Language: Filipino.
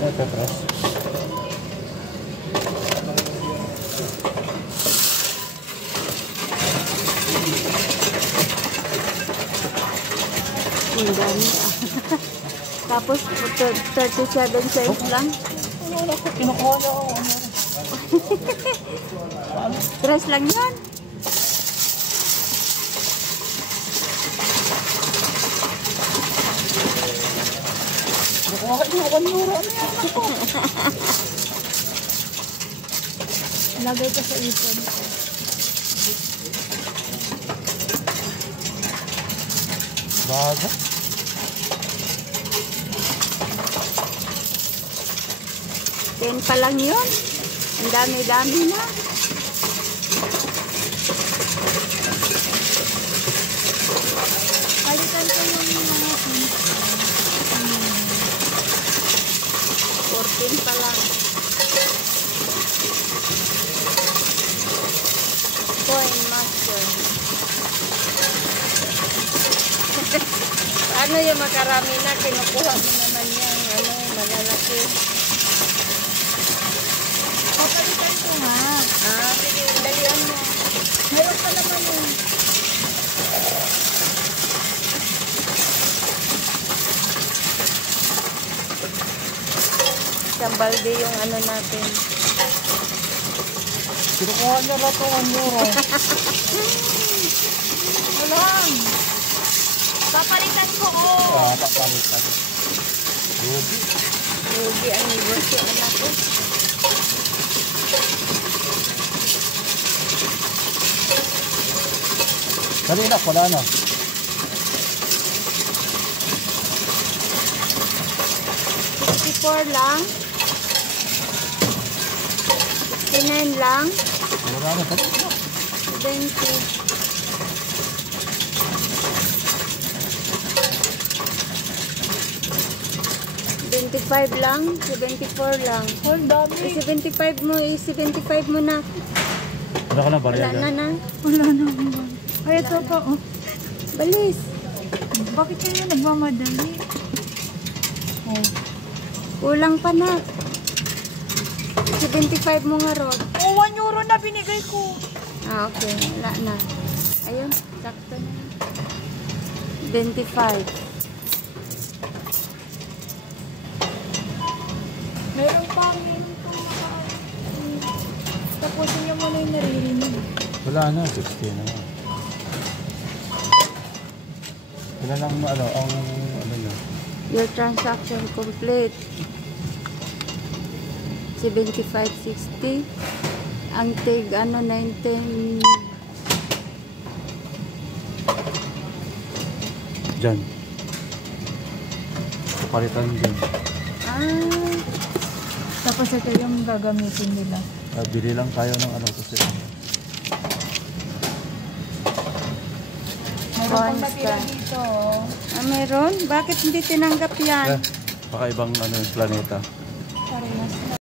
Ano yung pepres? Ang dami ah. Tapos 37 cents lang. Ano, kinukuha niya ako. Dress lang yan. Kinukuha ka niya, 1 euro. Ano yan ako? Lagay ka sa ipon. Baga? Ten pa lang yun. Ang dami-dami na. Palitan ko yung mga 14 pa lang. Coin master. Ano yung makarami na, kinukuha mo naman yung ano, malalaki. Papalitan ko nga. Ah, sige, dalian mo. Meron pa naman yun. Isang balde yung ano natin. Kinukuha niya lahat ng 1 euro. Walang. Papalitan ko, oh. Papalitan. Ruby. Rugi ang negosyo, anak ko. Dali na, wala na. 64 lang. 69 lang. Wala na, dali na. 20. 75 lang, 74 lang. Ang dami. 75 mo, 75 mo na. Wala ka na, barya Wala na dyan. na. Wala na. Ay, ito pa, oh. Balis. Bakit kayo nagmamadali? Oh. Kulang pa na. 75 mo nga, Rod. Oh, 1 euro na binigay ko. Ah, okay. Wala na. Ayun, sakto na. 25. Meron pa tapusin niyo muna yung naririnig. Wala na, 60 na. Wala lang, ano, ang, ano nyo. Your transaction complete. 75.60. Ang tig, ano, 19. Dyan. Palitan dyan. Ah. Tapos ito yung gagamitin nila. Bili lang tayo ng ano kasi. Meron pang natira dito, oh. Ah, meron? Bakit hindi tinanggap yan? Baka ibang ano, planeta. Parehas na.